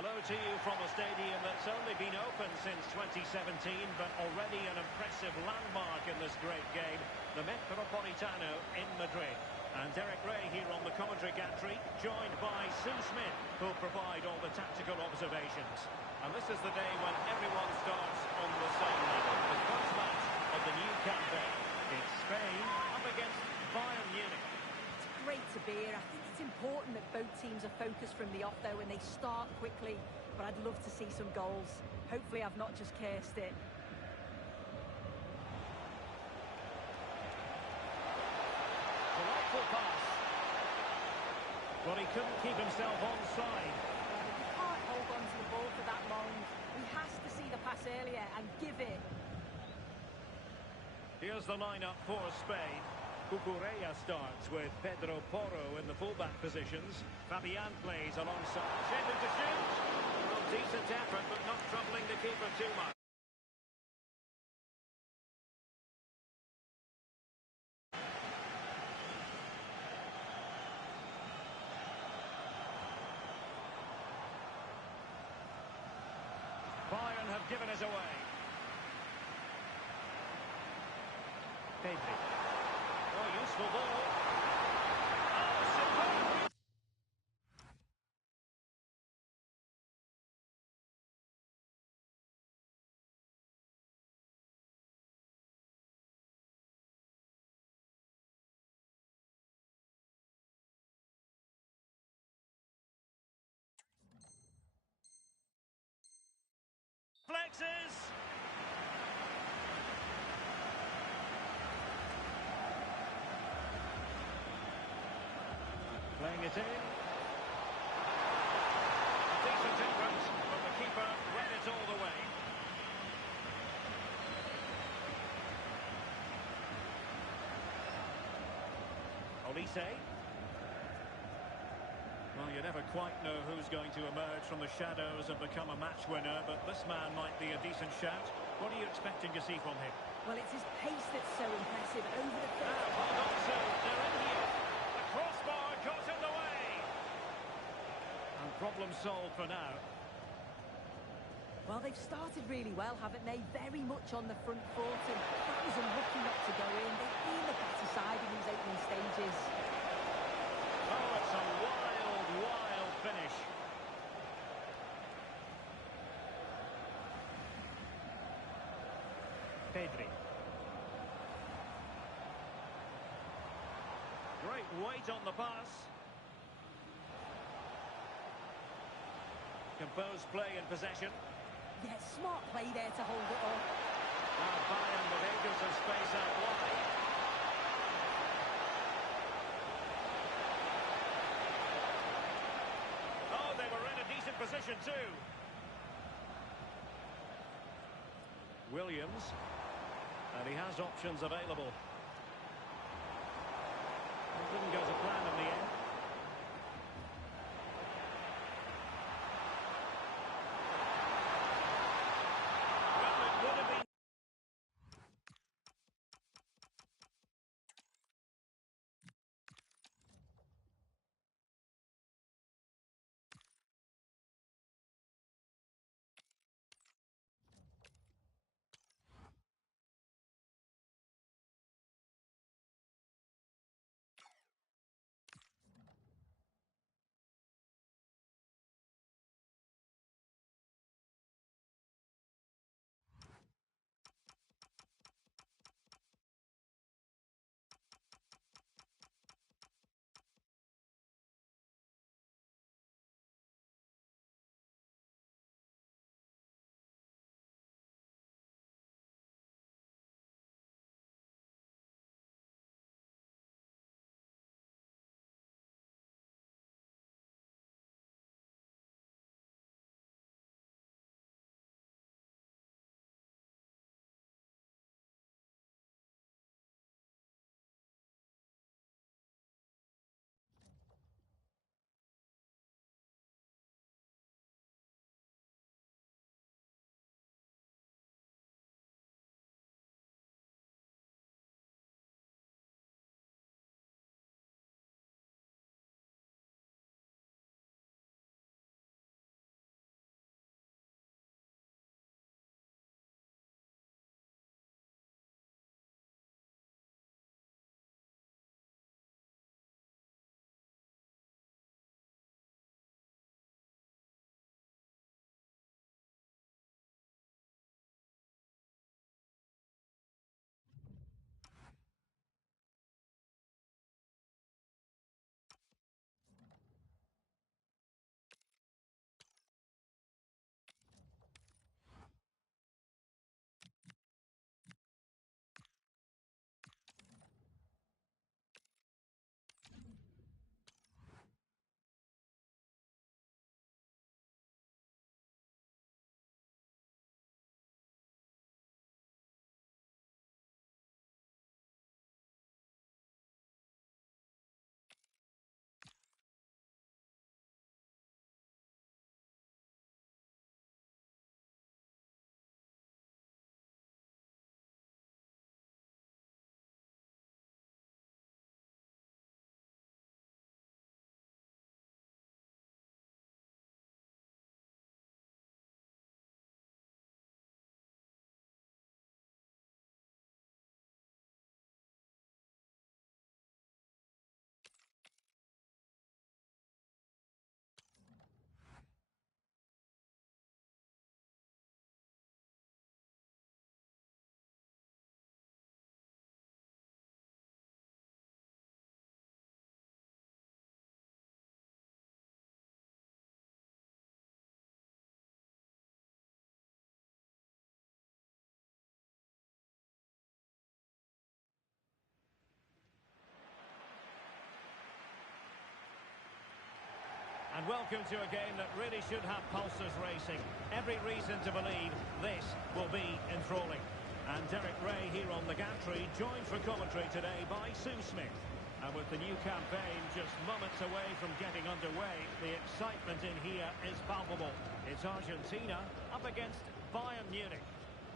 Hello to you from a stadium that's only been open since 2017, but already an impressive landmark in this great game, the Metropolitano in Madrid. And Derek Ray here on the commentary gantry, joined by Sue Smith, who'll provide all the tactical observations. And this is the day when everyone starts on the same level. The first match of the new campaign. It's Spain up against Bayern Munich. Great to be here. I think it's important that both teams are focused from the off though and they start quickly, but I'd love to see some goals. Hopefully I've not just cursed it. Delightful pass. But he couldn't keep himself onside. He can't hold on to the ball for that long. He has to see the pass earlier and give it. Here's the lineup for Spain. Cucurella starts with Pedro Porro in the fullback positions. Fabian plays alongside. Schindler to shoot. Well, decent effort, but not troubling the keeper too much. Bayern have given us away. Pedri. Oh, useful ball. Oh, superb. Flexes. Playing it in. A decent effort, but the keeper read it all the way. Olise. Well, you never quite know who's going to emerge from the shadows and become a match winner, but this man might be a decent shout. What are you expecting to see from him? Well, it's his pace that's so impressive. Over the Now, hold on, Sue. They're in here. The crossbar got in the way. And problem solved for now. Well, they've started really well, haven't they? Very much on the front foot, and that was unlucky not to go in. They've been the better side in these opening stages. Oh, it's a wild finish. Pedri. Great weight on the pass. Composed play in possession. Yeah, smart play there to hold it up. Now Bayern with acres of space out wide. Oh, they were in a decent position too. Williams. And he has options available. It didn't go to plan in the end. welcome to a game that really should have pulses racing. Every reason to believe this will be enthralling. And Derek Ray here on the gantry, joined for commentary today by Sue Smith. And with the new campaign just moments away from getting underway, the excitement in here is palpable. It's Argentina up against Bayern Munich.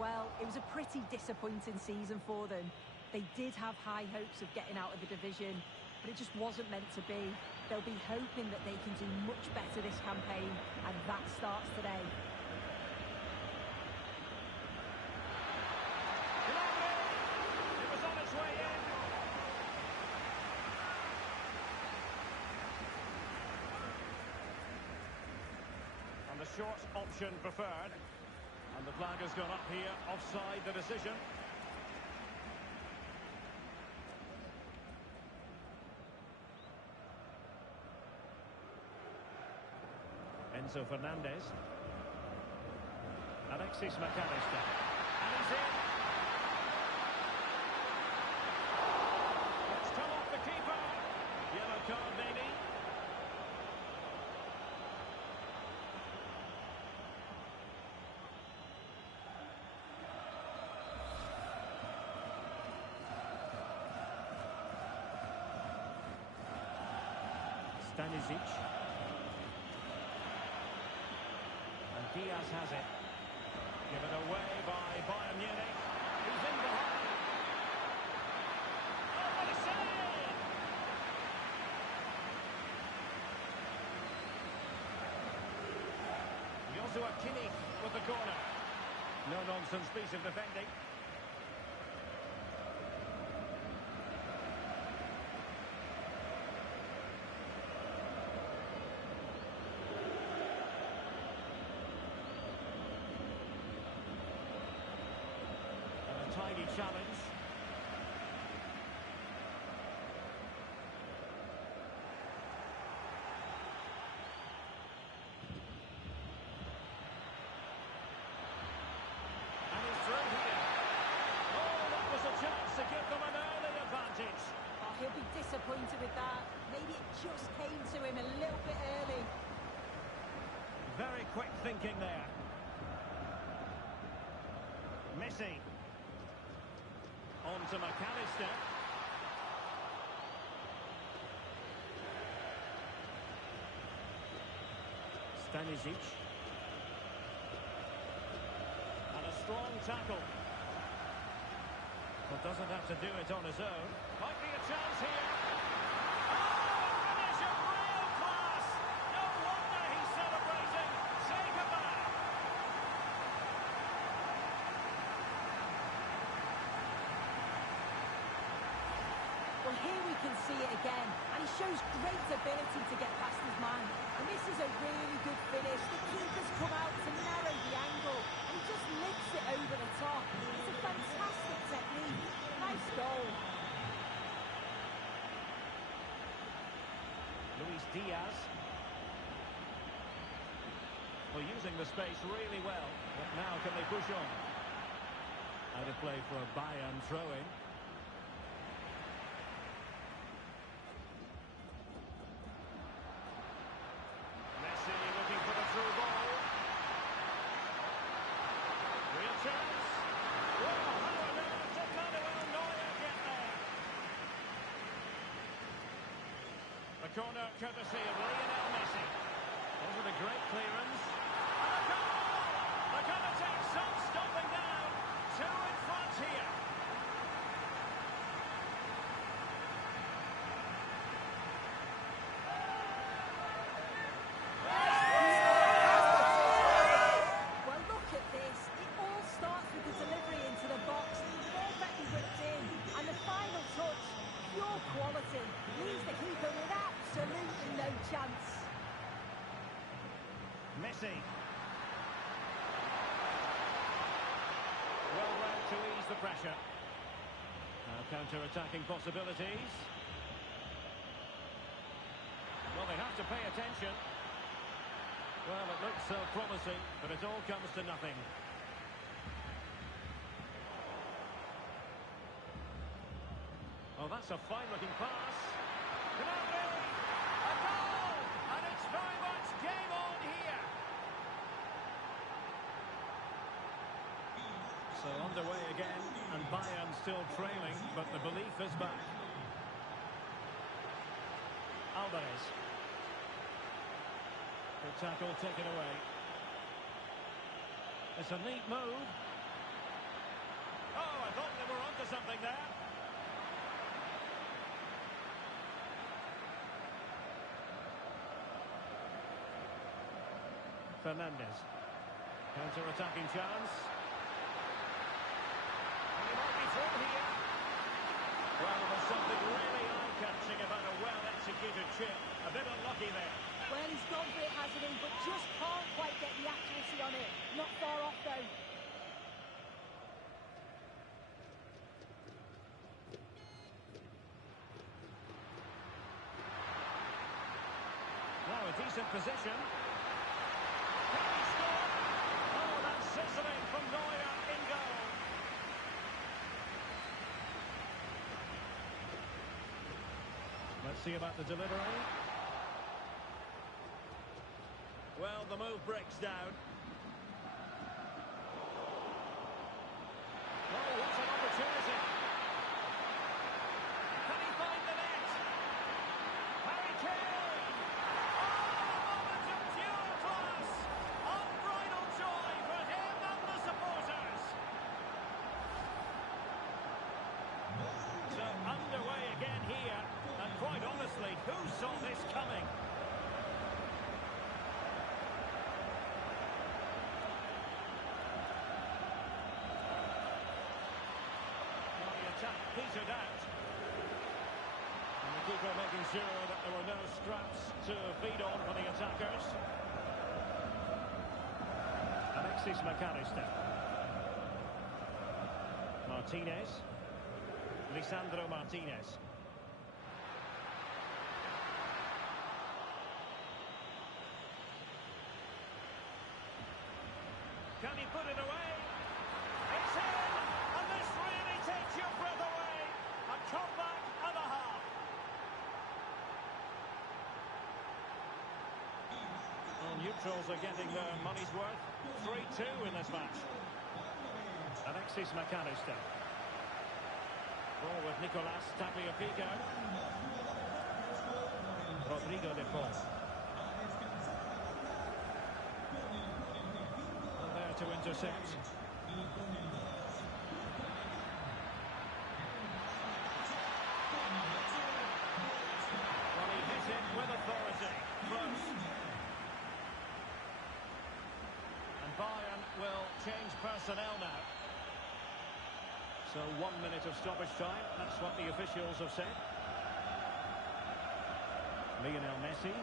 Well, it was a pretty disappointing season for them. They did have high hopes of getting out of the division, but it just wasn't meant to be. They'll be hoping that they can do much better this campaign, and that starts today. It was on its way in. And the short option preferred. And the flag has gone up here, offside the decision. Enzo Fernandez. Alexis McAllister. And he's in. It's come off the keeper. Yellow card maybe. Stanisic. And Diaz has it. Given away by Bayern Munich. He's in behind. Oh, what a save! Joshua Kimmich with the corner. No-nonsense piece of defending. Tidy challenge. And he's through here. Oh, that was a chance to give them an early advantage. Oh, he'll be disappointed with that. Maybe it just came to him a little bit early. Very quick thinking there. Messi. On to McAllister. Stanisic. And a strong tackle. Well, doesn't have to do it on his own. Might be a chance here. Oh, finish of real class! No wonder he's celebrating. Say goodbye. Well, here we can see it again, and he shows great ability to get past his man. And this is a really good finish. The keeper's come out to narrow the angle, and he just lifts it over the top. It's a fantastic technique. Nice goal. Luis Diaz. Well, using the space really well. But now can they push on? Out of play for a Bayern throw-in. Messi looking for the through ball. Real chance. Oh, how on earth did Manuel Neuer get there? The corner courtesy of Lionel Messi. Was it a great clearance? And a goal! They're going to take some stopping down. Two in front here. Well, look at this. It all starts with the delivery into the box. Perfectly whipped in. And the final touch, pure quality. Leaves the keeper with absolutely no chance. Messi. Well read to ease the pressure. Now counter-attacking possibilities. Well, they have to pay attention. Well, it looks so promising, but it all comes to nothing. Oh, that's a fine-looking pass. Gnabry! A goal! And it's very much game on here. So underway again, and Bayern still trailing, but the belief is back. Alvarez. Good tackle taken away. It's a neat move. Oh, I thought they were onto something there. Fernandes. Counter-attacking chance. And he might be through here. Well, there's something really eye-catching about a well-executed chip. A bit unlucky there. Well, he's gone for it, hasn't he? But just can't quite get the accuracy on it. Not far off, though. Now a decent position. Can he score? Oh, that's sizzling from Neuer in goal. Let's see about the delivery. Well, the move breaks down. Oh, what an opportunity. Can he find the net? Harry Kane! Oh, a moment of pure class! Unbridled joy for him and the supporters! So, underway again here, and quite honestly, who saw this coming? Petered out. And the keeper making sure that there were no scraps to feed on for the attackers. Alexis McAllister. Martinez. Lisandro Martinez. Can he put it away? It's in! And this really takes your breath away! A comeback and a half. Well, neutrals are getting their money's worth. 3-2 in this match. Alexis McAllister. Ball with Nicolas Tagliafico. Rodrigo de Paul. And there to intercept. With authority, close. And Bayern will change personnel now. So 1 minute of stoppage time, that's what the officials have said. Lionel Messi.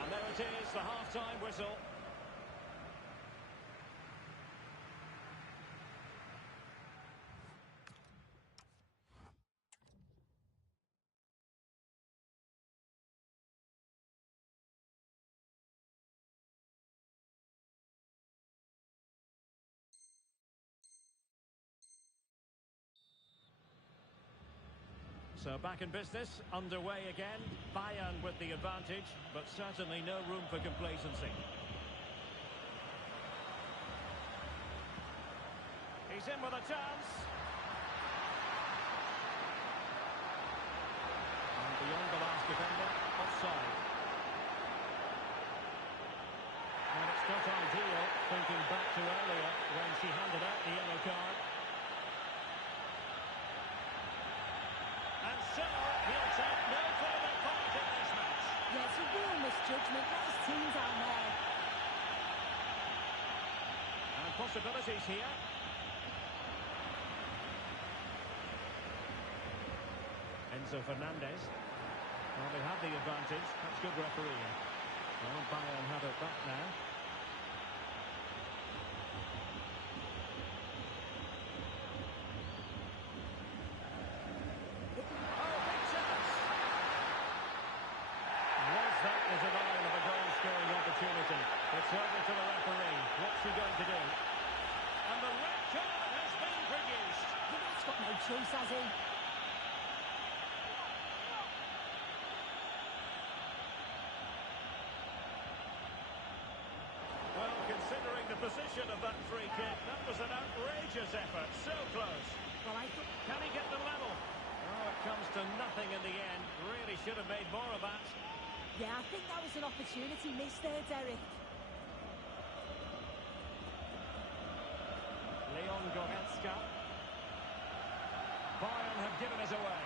And there it is, the half-time whistle. So back in business, underway again. Bayern with the advantage, but certainly no room for complacency. He's in with a chance. And beyond the last defender, offside. And it's not ideal, thinking back to earlier when she handed out the yellow card. And so, he'll take no further part in this match. Yeah, it's a real misjudgment. Let his team down there. And possibilities here. Enzo Fernandez. Well, they have the advantage. That's good refereeing. Well, Bayern have it back now. It's over to the referee. What's he going to do? And the red card has been produced. He's got no choice, has he? precision of that free kick. That was an outrageous effort. So close. Well, I thought... Can he get the level? Oh, it comes to nothing in the end. Really should have made more of that. Yeah, I think that was an opportunity missed there, Derek. Leon Goretzka. Bayern have given us away.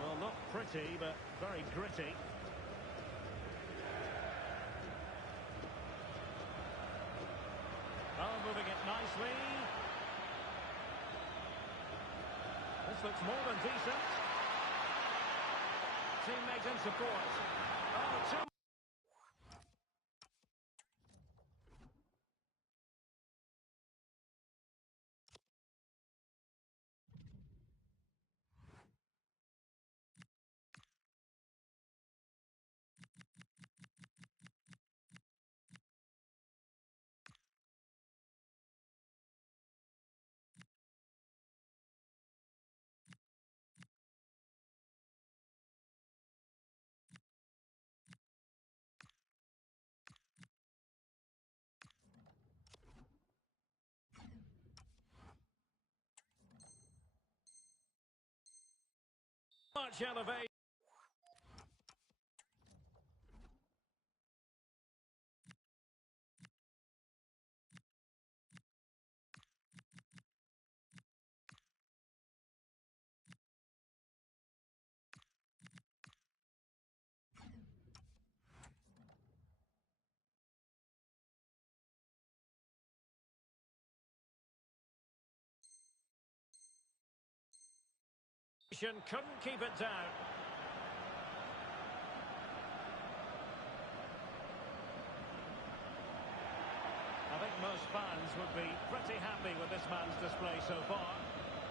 Well, not pretty, but very gritty. Oh, moving it nicely. This looks more than decent. Teammate and support. Oh, two. Much elevation. Couldn't keep it down. I think most fans would be pretty happy with this man's display so far.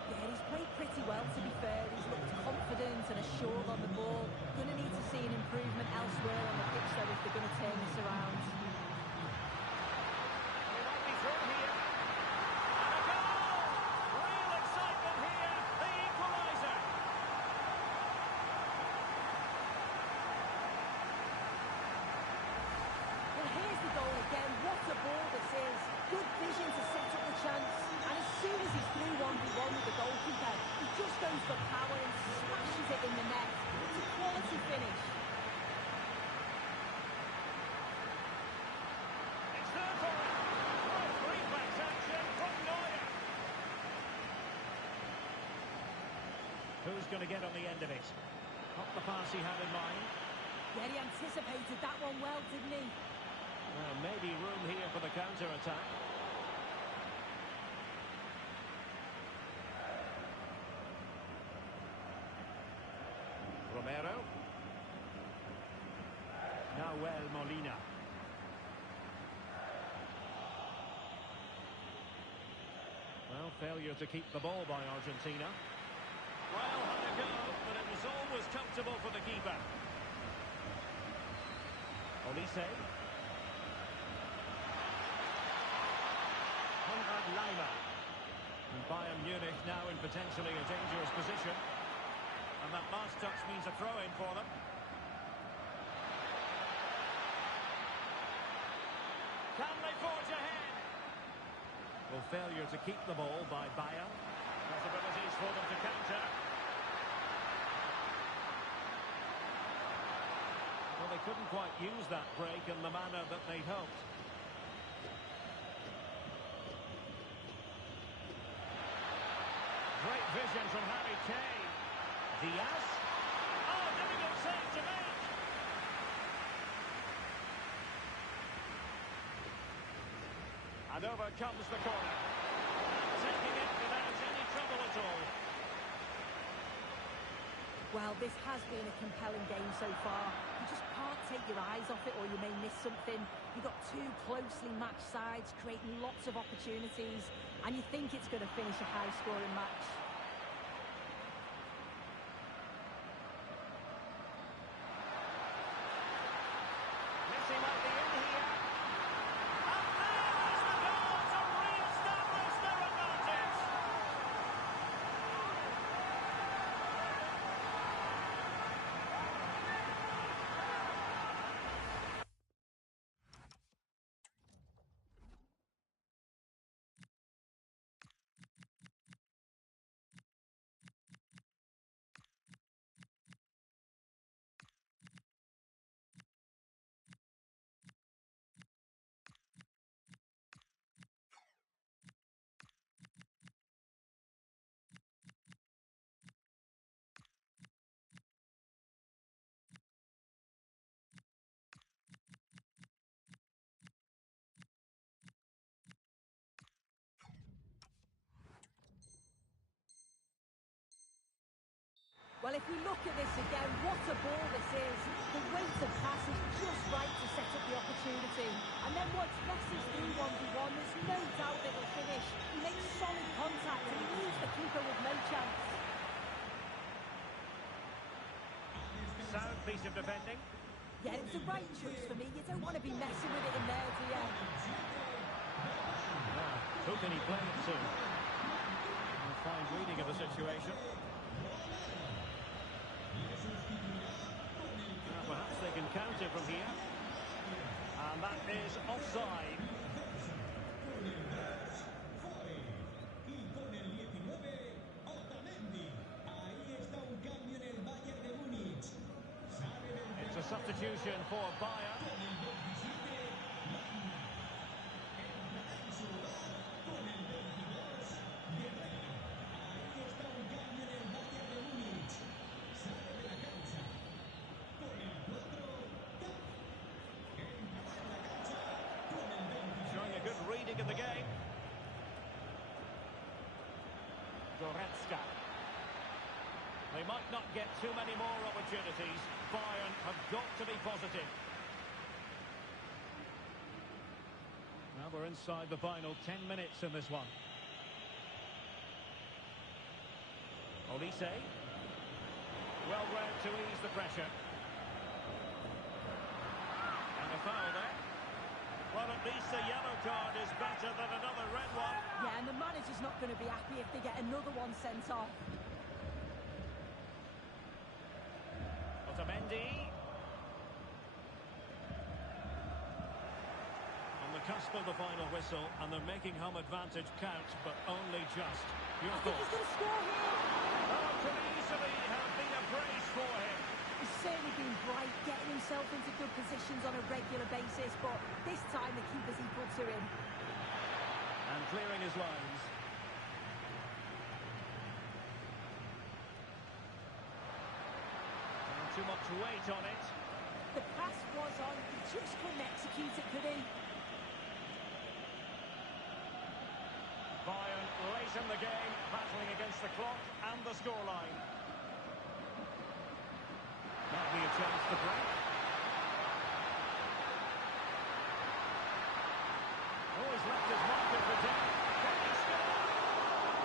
Yeah, he's played pretty well, to be fair. He's looked confident and assured on the ball. Going to need to see an improvement elsewhere on the pitch, though, if they're going to turn this around. He might be through here. And a goal! Real excitement here. The equaliser. Well, here's the goal again. What a ball this is. Good vision to set up the chance. And as soon as he's through 1v1 with the goalkeeper, he just goes for power and smashes it in the net. It's a quality finish. It's there for him. Great reflex action from Neuer. Who's going to get on the end of it? Not the pass he had in mind. Yeah, he anticipated that one well, didn't he? Well, maybe room here for the counter-attack. Romero. Nahuel Molina. Well, failure to keep the ball by Argentina. Well, had a go, but it was always comfortable for the keeper. Olise. Konrad Laimer. And Bayern Munich now in potentially a dangerous position. And that last touch means a throw-in for them. Can they forge ahead? Well, failure to keep the ball by Bayern. Possibilities for them to counter. Well, they couldn't quite use that break in the manner that they'd hoped. Great vision from Harry Kane. Diaz. Oh, difficult save to make. And over comes the corner. And taking it without any trouble at all. Well, this has been a compelling game so far. You just can't take your eyes off it or you may miss something. You've got two closely matched sides creating lots of opportunities and you think it's going to finish a high-scoring match. Messi might be in here. And there is the goal to re-establish their advantage. sound piece of defending. Yeah, it was the right choice for me. You don't want to be messing with it in there, do you? Who can he play it to? A fine reading of the situation. Perhaps they can counter from here. And that is offside. It's a substitution for Bayern. Showing a good reading of the game. Goretzka. They might not get too many more opportunities. Bayern have got to be positive. Now we're inside the final 10 minutes in this one. Olise. Well round to ease the pressure. And a foul there. Well, at least a yellow card is better than another red one. Yeah, and the manager's not going to be happy if they get another one sent off. Otamendi. On the cusp of the final whistle, and they're making home advantage count, but only just. Your I think he's thoughts? going to score here. Oh, could easily have been a brace for him. He's certainly been bright, getting himself into good positions on a regular basis, but this time the keeper's equal to him. And clearing his lines. And too much weight on it. The pass was on, he just couldn't execute it, could he? Bayern late in the game, battling against the clock and the scoreline. Might be a chance to break. Oh, he's left his marker for dead. Can he score?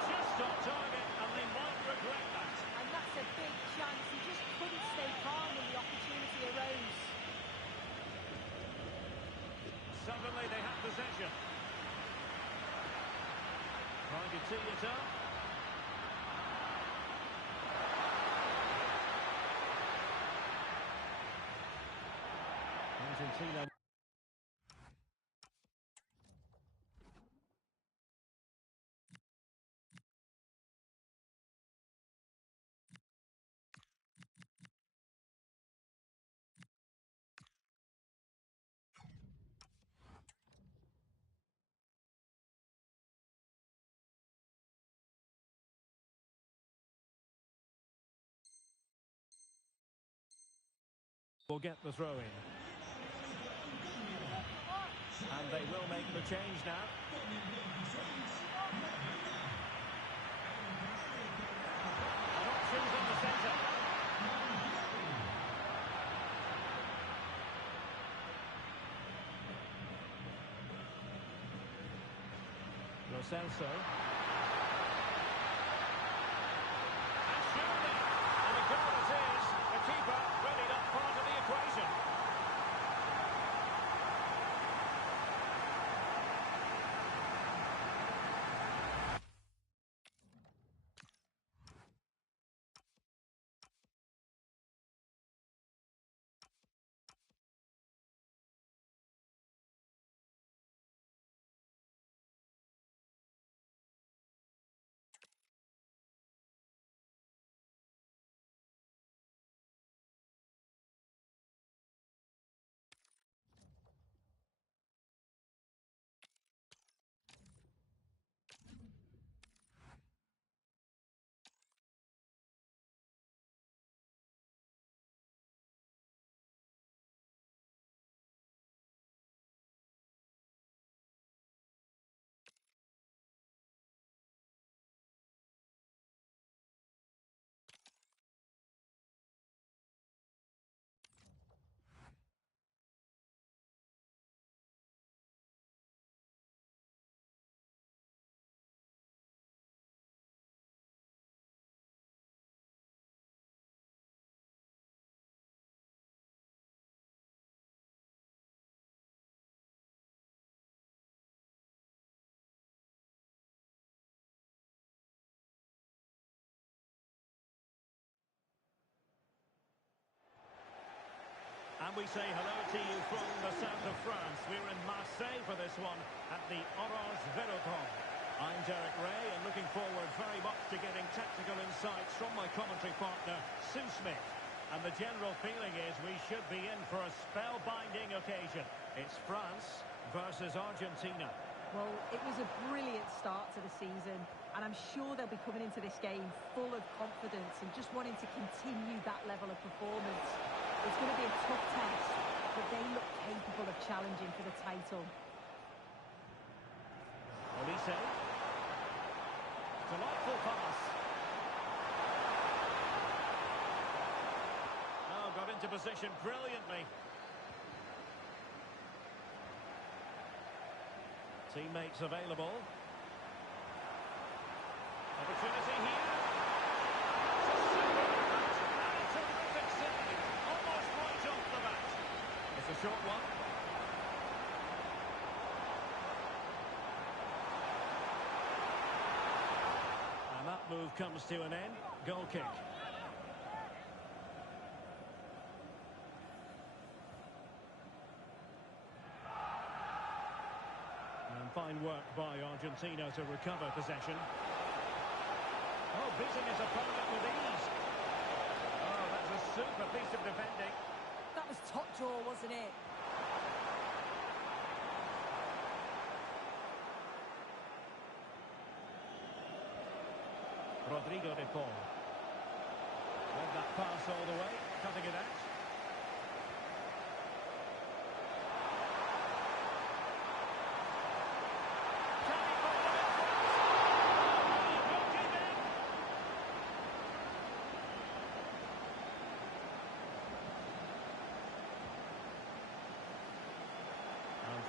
Just on target, and they might regret that. And that's a big chance. He just couldn't stay calm when the opportunity arose. Suddenly they have possession. Trying to tee it up. Argentina. Will get the throw in. And they will make the change now. And options in the centre. Lo Celso. And surely, and a goal it is. The keeper really not part of the equation. we say hello to you from the south of France. We're in Marseille for this one at the Orange Velodrome. I'm Derek Ray and looking forward very much to getting tactical insights from my commentary partner, Sue Smith. And the general feeling is we should be in for a spellbinding occasion. It's France versus Argentina. Well, it was a brilliant start to the season, and I'm sure they'll be coming into this game full of confidence and just wanting to continue that level of performance. It's going to be a tough test, but they look capable of challenging for the title. Olise. Delightful pass. Oh, got into position brilliantly. Teammates available. Opportunity here. It's a terrific save. Almost right off the bat. It's a short one. And that move comes to an end. Goal kick. Fine work by Argentina to recover possession. Oh, beating his opponent with ease. Oh, that's a super piece of defending. That was top draw, wasn't it? Rodrigo de Paul. Led that pass all the way, cutting it out.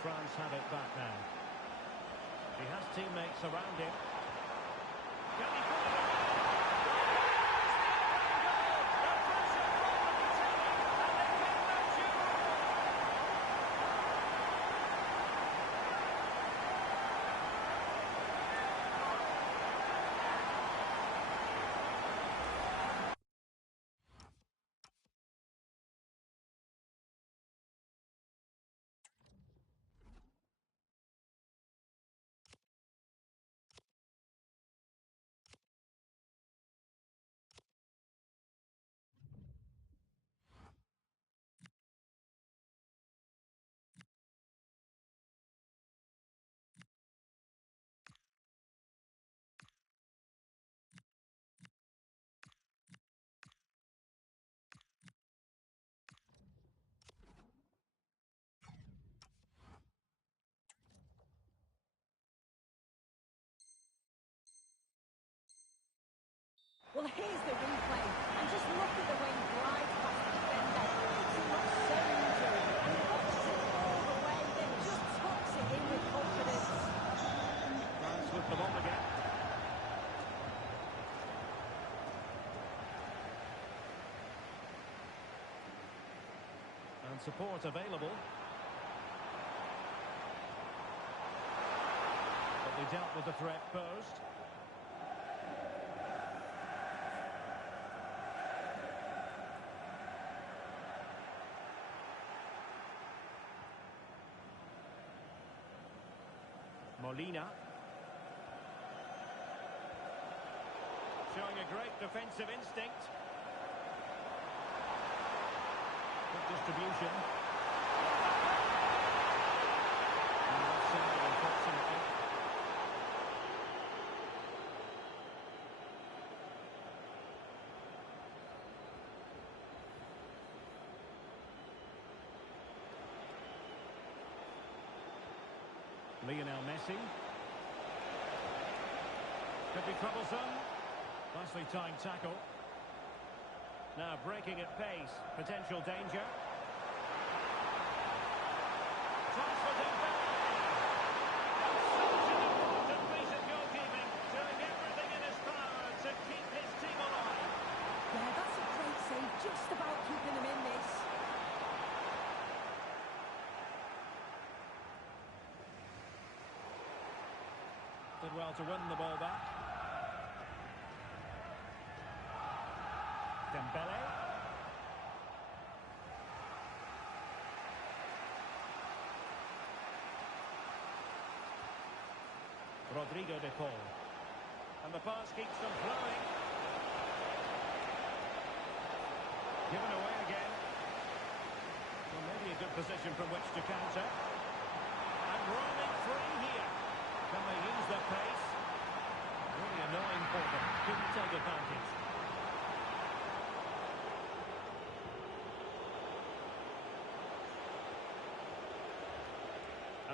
France have it back now. He has teammates around him. Can he put it away? The pressure from the retaining, and they get no Well, here's the replay, and just look at the way he glides past the defender. He looks so injured, and he watches it all the way, then just tucks it in with confidence. France with the ball again. And support available. But they dealt with the threat posed. Molina. Showing a great defensive instinct. Good distribution. And offside, unfortunately. Lionel Messi. Could be troublesome. Nicely timed tackle. Now breaking at pace. Potential danger. Chance for Dembele. Such an important piece of goalkeeping. Doing everything in his power to keep his team alive. Yeah, that's a great save. Just about keeping them in this. Did well to win the ball back. Dembele. Rodrigo de Paul. And the pass keeps them flowing. Given away again. Well, maybe a good position from which to counter. And roaming free here. Can they use their pace? Really annoying for them. Couldn't take advantage.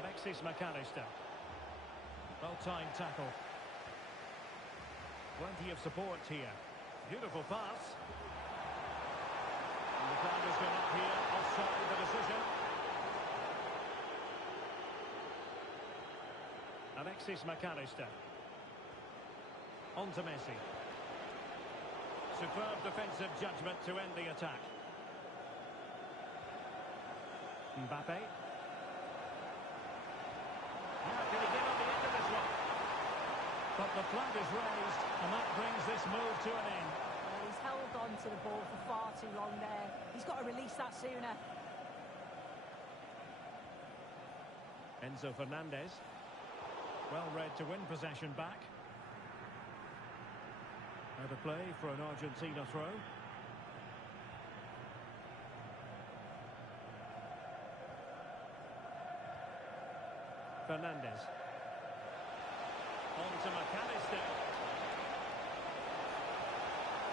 Alexis McAllister. Well-timed tackle. Plenty of support here. Beautiful pass. And the flag has gone up here. Offside the decision. Alexis McAllister. On to Messi. Superb defensive judgment to end the attack. Mbappe. Now, can he get on the end of this one? But the flag is raised, and that brings this move to an end. Well, he's held on to the ball for far too long there. He's got to release that sooner. Enzo Fernandez. Well read to win possession back. Out of play for an Argentina throw. Fernandez. On to McAllister.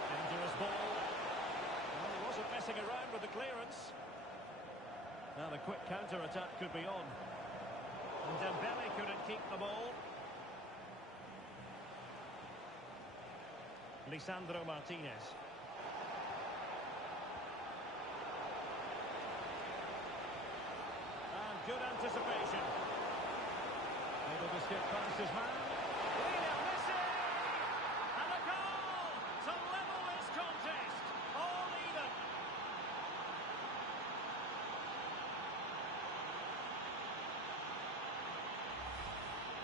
Dangerous ball. Well, he wasn't messing around with the clearance. Now the quick counter-attack could be on. And Dembele couldn't keep the ball. Lisandro Martinez. And good anticipation. Able to skip past his man. Lionel Messi! And a goal to level this contest. All even.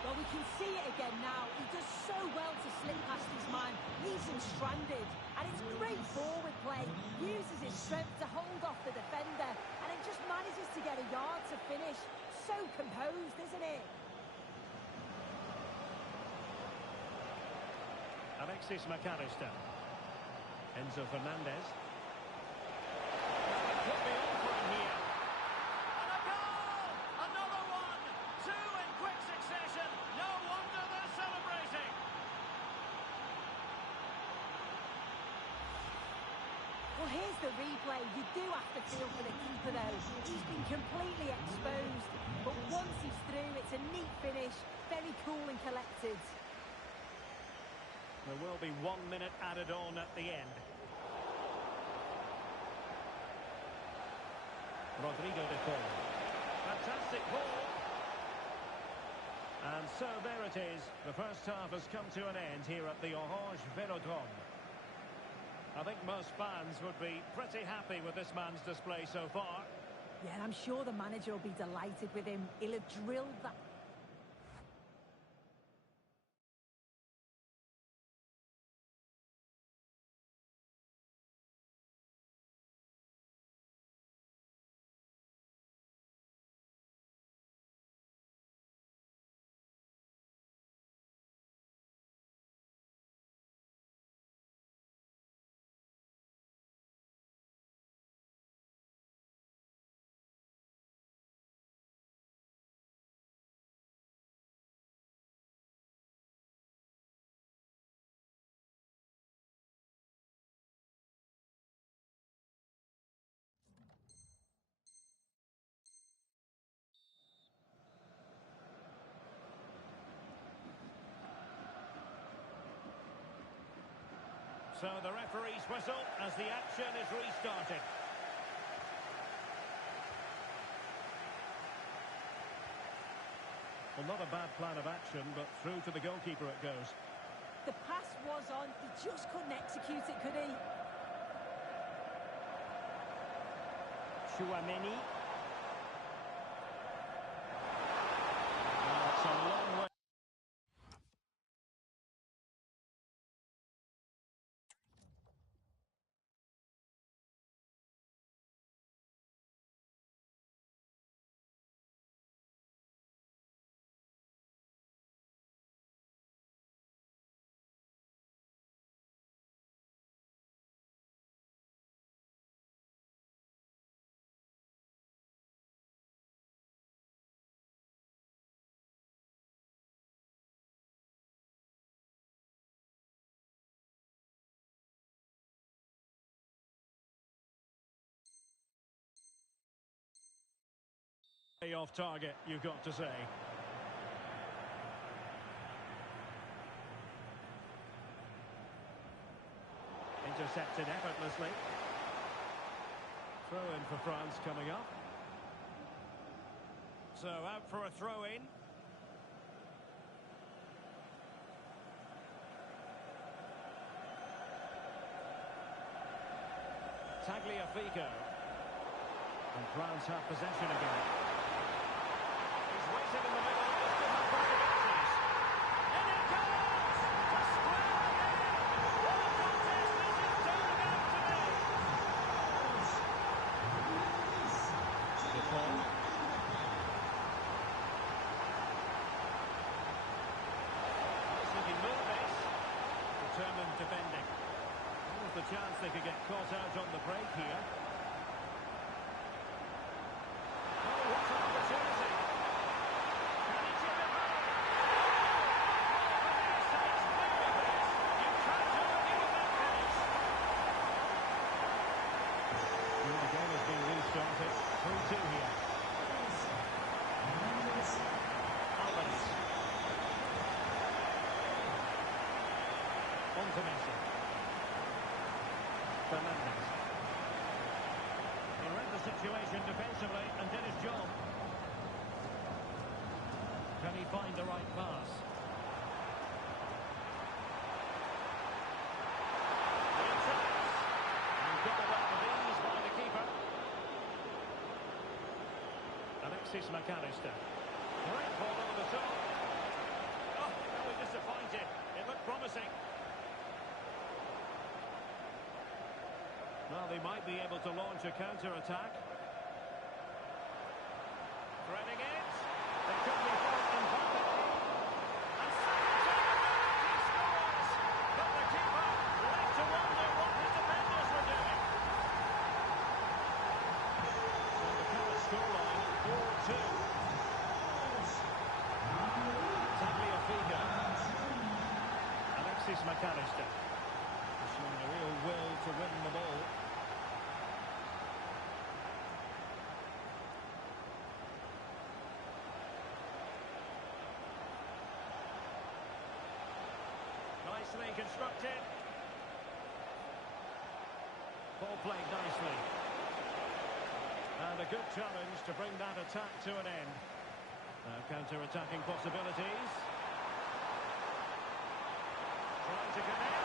Well, we can see it again now. He does so well to slip past his man, leaves him stranded. And it's great forward play. Uses his strength to hold off the defender. And it just manages to get a yard to finish. So composed, isn't it? Alexis McAllister. Enzo Fernandez. Could be on for him here. And a goal! Another one! Two in quick succession. No wonder they're celebrating. Well, here's the replay. You do have to feel for the keeper, though. He's been completely exposed. But once he's through, it's a neat finish. Very cool and collected. There will be 1 minute added on at the end. Rodrigo de Paul. Fantastic ball. And so there it is. The first half has come to an end here at the Orange Velodrome. I think most fans would be pretty happy with this man's display so far. Yeah, and I'm sure the manager will be delighted with him. He'll have drilled that So the referee's whistle as the action is restarted. Well, not a bad plan of action, but through to the goalkeeper it goes. the pass was on. He just couldn't execute it, could he? Chouameni. Off target, you've got to say. Intercepted effortlessly. Throw in for France coming up. So out for a throw in. Tagliafico. And France have possession again. He's waiting in the middle. This could have possibilities. And it goes! To square again! What a contest this is turning out to be! Depol. Nice looking move this. Determined defending. There was the chance they could get caught out on the break here. He read the situation defensively and did his job. Can he find the right pass? He tries. And got it up with ease by the keeper. Alexis McAllister. Great ball over the top. Oh, really disappointed. It looked promising. Well, they might be able to launch a counter-attack. Threading it. They could be caught in Mbappe. And he scores! But the keeper left to wonder what his defenders were doing. So the current scoreline, 4-2. Tagliafico. Alexis McAllister. Showing a real will to win the ball. Nicely constructed. Ball played nicely. And a good challenge to bring that attack to an end. Now counter-attacking possibilities. Trying to connect.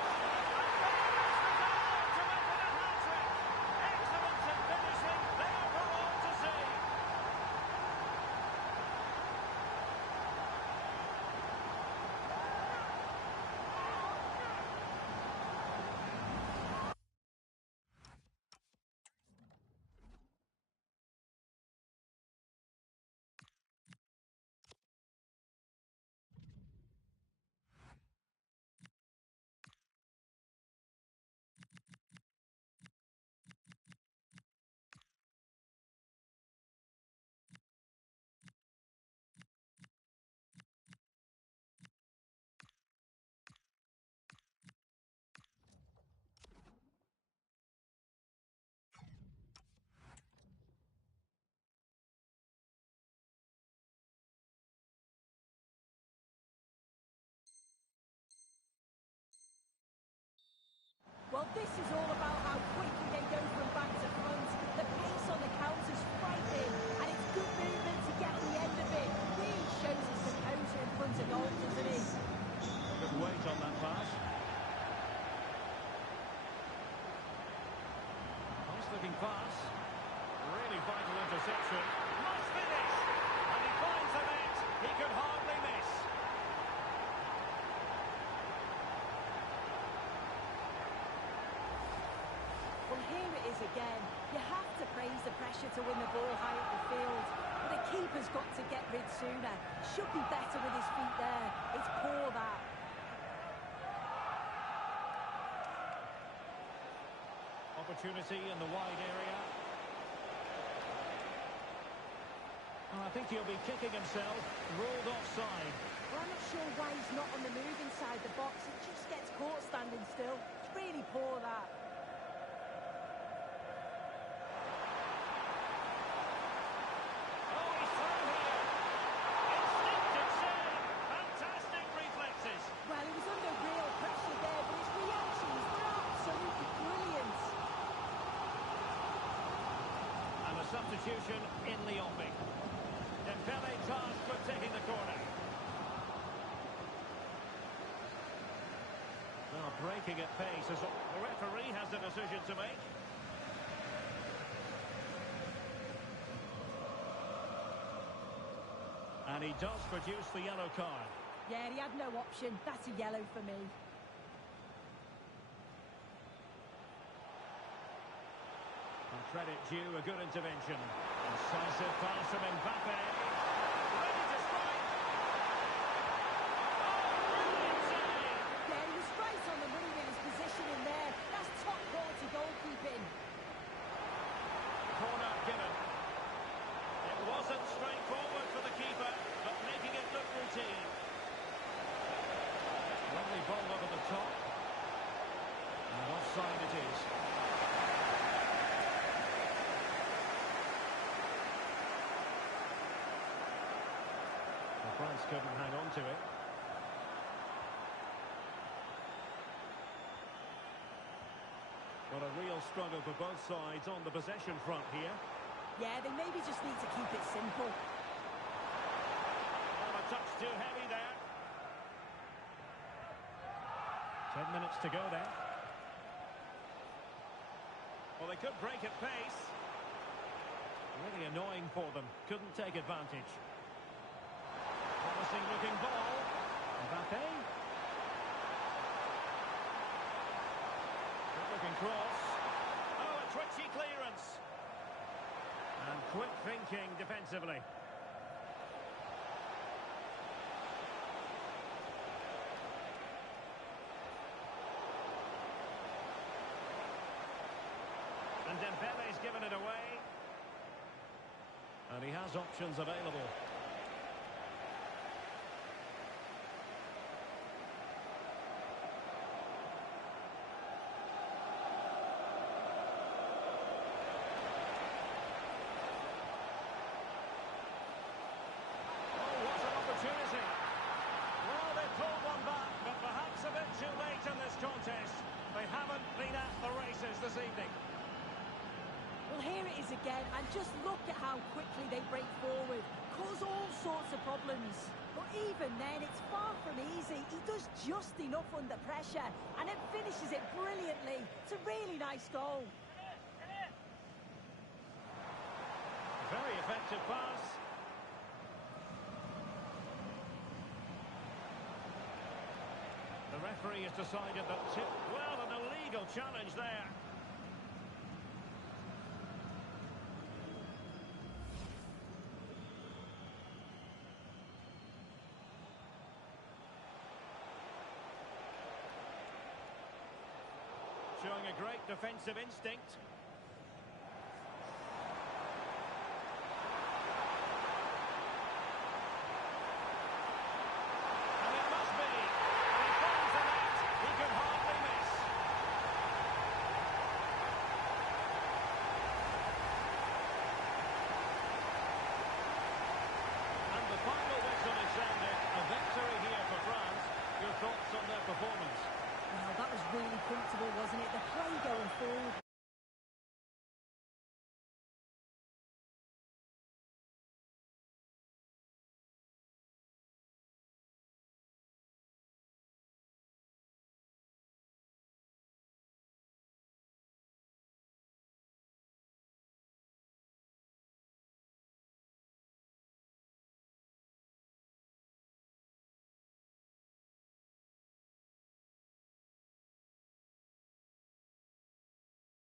Well, this is all about how quickly they go from back to front. The pace on the counter's frightening, and it's good movement to get on the end of it. Really shows his composure in front of goal, doesn't he? Good weight on that pass. Nice looking pass. Really vital interception. Must finish! And he finds the net. He could hardly miss. Well, here it is again. You have to praise the pressure to win the ball high up the field. But the keeper's got to get rid sooner. Should be better with his feet there. It's poor, that. Opportunity in the wide area. Oh, I think he'll be kicking himself. Ruled offside. Well, I'm not sure why he's not on the move inside the box. It just gets caught standing still. It's really poor, that. Oh, he's through! substitution in the offing. Dembele tasked with taking the corner. Now breaking at pace as the referee has a decision to make. And he does produce the yellow card. Yeah, he had no option. That's a yellow for me. And credit due, a good intervention. Incisive pass from Mbappe. Ready to strike. Oh, brilliant save! Yeah, he was right on the money with his positioning there. That's top quality goalkeeping. Corner given. It wasn't straightforward for the keeper, but making it look routine. Lovely ball over the top. And offside it is. France couldn't hang on to it. Well, a real struggle for both sides on the possession front here. Yeah, they maybe just need to keep it simple. Oh, a touch too heavy there. 10 minutes to go there. Well, they could break at pace. Really annoying for them. Couldn't take advantage. Promising looking ball. Mbappe. Good looking cross. Oh, a twitchy clearance. And quick thinking defensively. And Dembele's given it away. And he has options available. Opportunity. Well, they pulled one back, but perhaps a bit too late in this contest. They haven't been at the races this evening. Well, here it is again, and just look at how quickly they break forward. Cause all sorts of problems. But even then, it's far from easy. He does just enough under pressure, and it finishes it brilliantly. It's a really nice goal. A very effective pass. The referee has decided that, well, an illegal challenge there. Showing a great defensive instinct.